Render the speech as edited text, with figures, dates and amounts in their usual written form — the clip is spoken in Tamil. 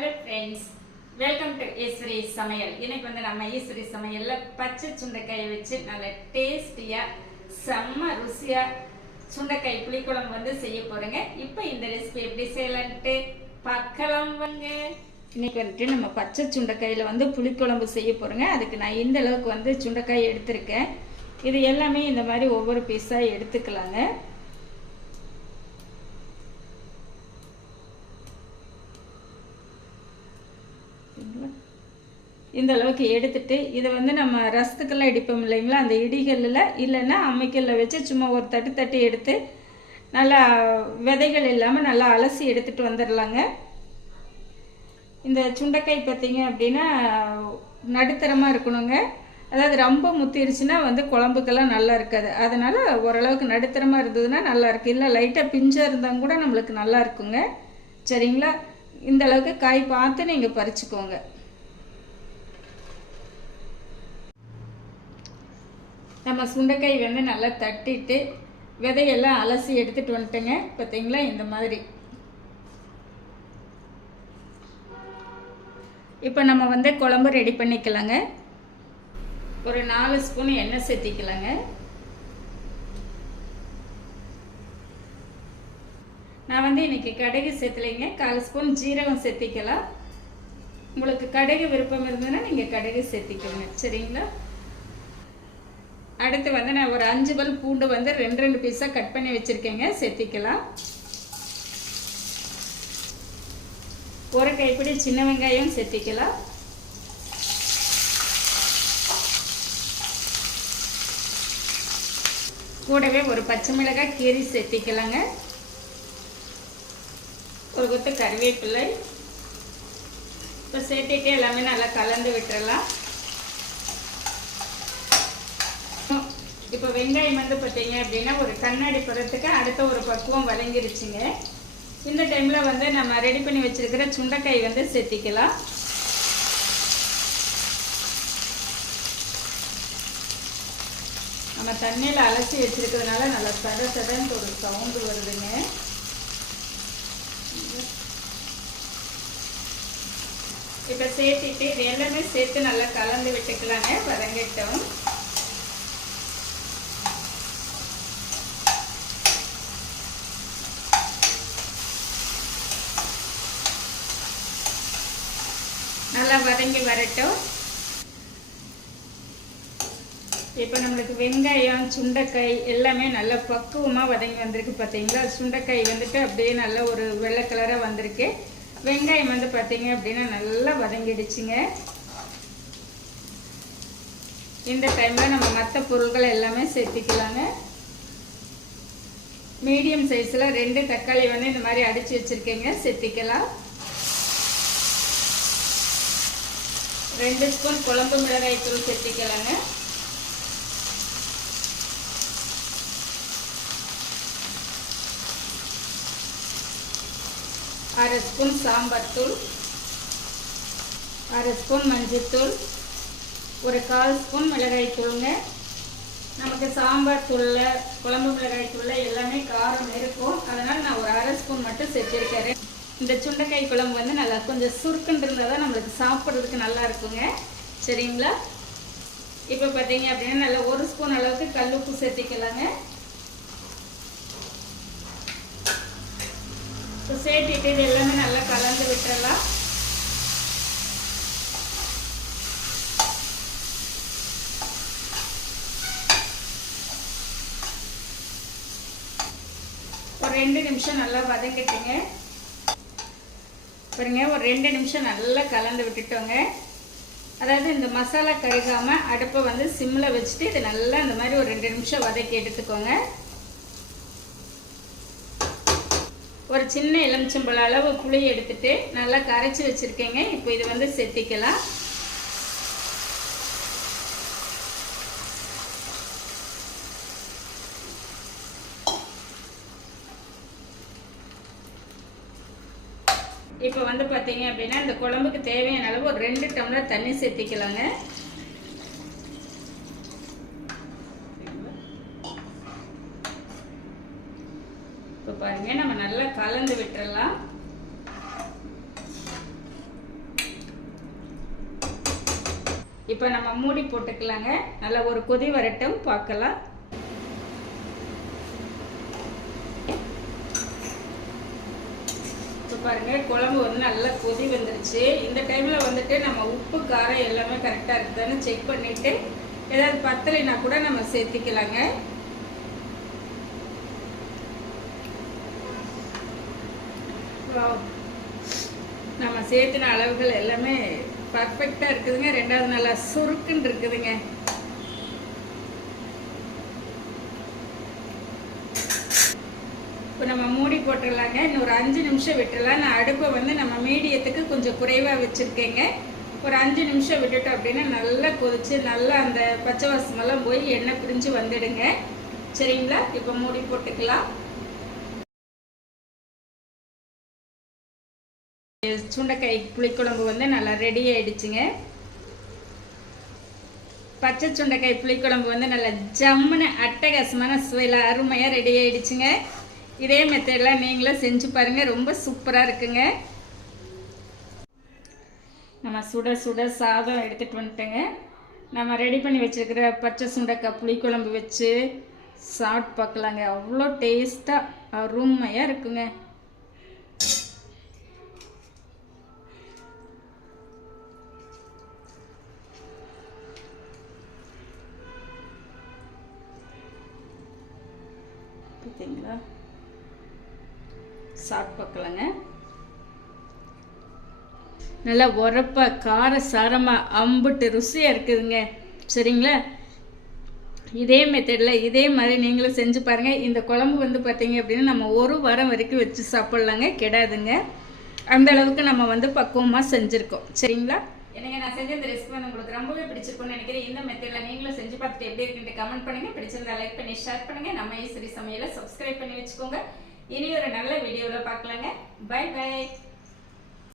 Hello friends, welcome to Eswari சமையல். இன்னைக்கு வந்து நம்ம ஈஸ்வரி சமையல்ல பச்சை சுண்டைக்காயை வச்சு நல்ல டேஸ்டியா செம்ம ருசியா சுண்டைக்காய் புளிக்குழம்பு வந்து செய்ய போறேங்க. இப்போ இந்த ரெசிபி எப்படி செய்யலான்ட்டு பார்க்கலாம் வாங்க. இன்னைக்கு வந்துட்டு நம்ம பச்சை சுண்டைக்காயில வந்து புளிக்குழம்பு செய்ய போறோங்க. அதுக்கு நான் இந்த அளவுக்கு வந்து சுண்டைக்காய் எடுத்திருக்கேன். இது எல்லாமே இந்த மாதிரி ஒவ்வொரு பீஸா எடுத்துக்கலாங்க. இந்த அளவுக்கு எடுத்துட்டு இதை வந்து நம்ம ரசத்துக்கெல்லாம் இடிப்போம் இல்லைங்களா, அந்த இடிகளில் இல்லைன்னா அம்மிக்கல்ல வச்சு சும்மா ஒரு தட்டு தட்டி எடுத்து நல்லா விதைகள் இல்லாமல் நல்லா அலசி எடுத்துகிட்டு வந்துடலாங்க. இந்த சுண்டைக்காய் பார்த்தீங்க அப்படின்னா நடுத்தரமாக இருக்கணுங்க. அதாவது ரொம்ப முத்திருச்சுன்னா வந்து குழம்புக்கெல்லாம் நல்லா இருக்காது. அதனால் ஓரளவுக்கு நடுத்தரமாக இருந்ததுன்னா நல்லாயிருக்கு. இல்லை லைட்டாக பிஞ்சாக இருந்தால் கூட நம்மளுக்கு நல்லா இருக்குங்க. சரிங்களா, இந்த அளவுக்கு காய் பார்த்து நீங்கள் பறிச்சுக்கோங்க. நம்ம சுண்டைக்காய் வந்து நல்லா தட்டிட்டு விதையெல்லாம் அலசி எடுத்துகிட்டு வந்துட்டேங்க. பார்த்தீங்களா, இந்த மாதிரி. இப்போ நம்ம வந்து குழம்பு ரெடி பண்ணிக்கலாங்க. ஒரு 4 ஸ்பூன் எண்ணெய் சேர்த்திக்கலாங்க. நான் வந்து இன்னைக்கு கடுகு சேர்த்துலைங்க, 1/4 ஸ்பூன் ஜீரகம் சேர்த்திக்கலாம். உங்களுக்கு கடுகு விருப்பம் இருந்ததுன்னா நீங்கள் கடுகு சேர்த்திக்கோங்க. சரிங்களா. அடுத்து வந்து நான் ஒரு 5 பல் பூண்டு வந்து 2 பீஸாக கட் பண்ணி வச்சுருக்கேங்க, சேர்த்திக்கலாம். ஒரு கைப்பிடி சின்ன வெங்காயம் சேர்த்திக்கலாம். கூடவே ஒரு பச்சை மிளகாய் கீரி சேர்த்திக்கலாங்க. ஒரு கொத்து கருவேப்பிலை இப்போ சேர்த்துட்டு எல்லாமே நல்லா கலந்து விட்டுறலாம். இப்போ வெங்காயம் வந்து பார்த்தீங்க அப்படின்னா ஒரு கண்ணாடி பதத்துக்கு அடுத்த ஒரு பக்குவம் வதங்கிருச்சுங்க. இந்த டைமில் வந்து நம்ம ரெடி பண்ணி வச்சுருக்கிற சுண்டைக்காய் வந்து சேர்த்திக்கலாம். நம்ம தண்ணியில் அலசி வச்சுருக்கிறதுனால நல்லா சடன்னு ஒரு சவுண்டு வருதுங்க. இப்போ சேர்த்துட்டு இது எல்லாமே சேர்த்து நல்லா கலந்து விட்டுக்கலாங்க. வதங்கிட்டோம். நல்லா வதங்கி வரட்டும். இப்போ நம்மளுக்கு வெங்காயம் சுண்டைக்காய் எல்லாமே நல்லா பக்குவமாக வதங்கி வந்திருக்கு. பார்த்தீங்களா, சுண்டைக்காய் வந்துட்டு அப்படியே நல்ல ஒரு வெள்ளை கலராக வந்திருக்கு. வெங்காயம் வந்து பார்த்தீங்க அப்படின்னா நல்லா வதங்கிடுச்சுங்க. இந்த டைமில் நம்ம மற்ற பொருட்கள் எல்லாமே சேர்த்திக்கலாங்க. மீடியம் சைஸில் 2 தக்காளி வந்து இந்த மாதிரி அடித்து வச்சுருக்கேங்க, சேர்த்திக்கலாம். 2 ஸ்பூன் குழம்பு மிளகாய் தூள் சேர்த்திக்கலாங்க. அரை ஸ்பூன் சாம்பார் தூள், 1/2 ஸ்பூன் மஞ்சள் தூள், ஒரு 1/4 ஸ்பூன் மிளகாய் தூளுங்க. நமக்கு சாம்பார் தூளில் குழம்பு மிளகாய் தூளில் எல்லாமே காரம் இருக்கும். அதனால் நான் ஒரு 1/2 ஸ்பூன் மட்டும் சேர்த்திருக்கேன். இந்த சுண்டைக்காய் குழம்பு வந்து நல்லா கொஞ்சம் சுருக்குன்னு இருந்தால் தான் நம்மளுக்கு சாப்பிட்றதுக்கு நல்லா இருக்குங்க. சரிங்களா. இப்போ பார்த்தீங்க அப்படின்னா நல்லா 1 ஸ்பூன் அளவுக்கு கல் உப்பு சேர்த்திக்கலாங்க. இப்போ சேர்த்திட்டு இது எல்லாமே நல்லா கலந்து விட்டுறலாம். ஒரு 2 நிமிஷம் நல்லா வதங்கிட்டுங்க. பாருங்க, ஒரு 2 நிமிஷம் நல்லா கலந்து விட்டுட்டோங்க. அதாவது இந்த மசாலா கருகாமல் அடுப்பை வந்து சிம்மில் வச்சுட்டு இது நல்லா இந்த மாதிரி ஒரு 2 நிமிஷம் வதக்கி எடுத்துக்கோங்க. ஒரு சின்ன எலுமிச்சம்பழம் அளவு புளி எடுத்துட்டு நல்லா கரைச்சி வச்சுருக்கேங்க. இப்போ இது வந்து சேர்த்திக்கலாம். இப்போ வந்து பார்த்தீங்க அப்படின்னா இந்த குழம்புக்கு தேவையான அளவு ஒரு 2 டம்ளர் தண்ணி சேர்த்திக்கலாங்க. இப்போ பாருங்க, நம்ம நல்லா கலந்து விட்டுறலாம். இப்போ நம்ம மூடி போட்டுக்கலாங்க. நல்லா ஒரு கொதி வரட்டும், பார்க்கலாம். இப்போ பாருங்க, குழம்பு வந்து நல்லா கொதி வந்துருச்சு. இந்த டைமில் வந்துட்டு நம்ம உப்பு காரம் எல்லாமே கரெக்டாக இருக்குதான்னு செக் பண்ணிவிட்டு ஏதாவது பத்தலைனா கூட நம்ம சேர்த்துக்கலாங்க. நம்ம சேர்த்துன அளவுகள் எல்லாமே பர்ஃபெக்டாக இருக்குதுங்க. ரெண்டாவது நல்லா சுருக்குன்னு இருக்குதுங்க. இப்போ நம்ம மூடி போட்டுடலாங்க. இன்னொரு 5 நிமிஷம் விட்டுடலாம். நான் அடுப்பை வந்து நம்ம மீடியத்துக்கு கொஞ்சம் குறைவாக வச்சுருக்கேங்க. ஒரு 5 நிமிஷம் விட்டுட்டோம் அப்படின்னா நல்லா கொதிச்சு நல்லா அந்த பச்சை வாசமெல்லாம் போய் எண்ணெய் பிரிஞ்சு வந்துடுங்க. சரிங்களா? இப்போ மூடி போட்டுக்கலாம். சுண்டைக்காய் புளிக்குழம்பு வந்து நல்லா ரெடி ஆயிடுச்சுங்க. பச்சை சுண்டைக்காய் புளிக்குழம்பு வந்து நல்லா ஜம்முன்னு அட்டகாசமான சுவையில் அருமையாக ரெடி ஆயிடுச்சுங்க. இதே மெத்தடில் நீங்களும் செஞ்சு பாருங்கள், ரொம்ப சூப்பராக இருக்குங்க. நம்ம சுட சுட சாதம் எடுத்துகிட்டு வந்துட்டேங்க. நம்ம ரெடி பண்ணி வச்சுருக்கிற பச்சை சுண்டைக்காய் புளிக்குழம்பு வச்சு சாப்பிட்டு பார்க்கலாங்க. அவ்வளோ டேஸ்ட்டாக அருமையாக இருக்குங்க. பார்த்தீங்களா? சாப்பிட்டு பார்க்கலாங்க. நல்லா உரப்பா கார சாரமாக அம்புட்டு ருசியாக இருக்குதுங்க. சரிங்களா? இதே மெத்தடில் இதே மாதிரி நீங்களும் செஞ்சு பாருங்கள். இந்த குழம்பு வந்து பார்த்தீங்க அப்படின்னா நம்ம 1 வாரம் வரைக்கும் வச்சு சாப்பிட்லாங்க, கெடாதுங்க. அந்த அளவுக்கு நம்ம வந்து பக்குவமாக செஞ்சுருக்கோம். சரிங்களா? எனக்கு நான் செஞ்ச இந்த ரெசிபி வந்து உங்களுக்கு ரொம்பவே பிடிச்சிருக்கும்னு நினைக்கிறேன். இந்த மெத்தடில் நீங்களும் செஞ்சு பார்த்துட்டு எப்படி இருக்குன்னு கமெண்ட் பண்ணுங்கள். பிடிச்சிருந்தா லைக் பண்ணி ஷேர் பண்ணுங்கள். நம்ம ஈஸ்வரி சமையலை சப்ஸ்கிரைப் பண்ணி வச்சுக்கோங்க. இனி ஒரு நல்ல வீடியோவில் பார்க்கலாங்க. Bye by.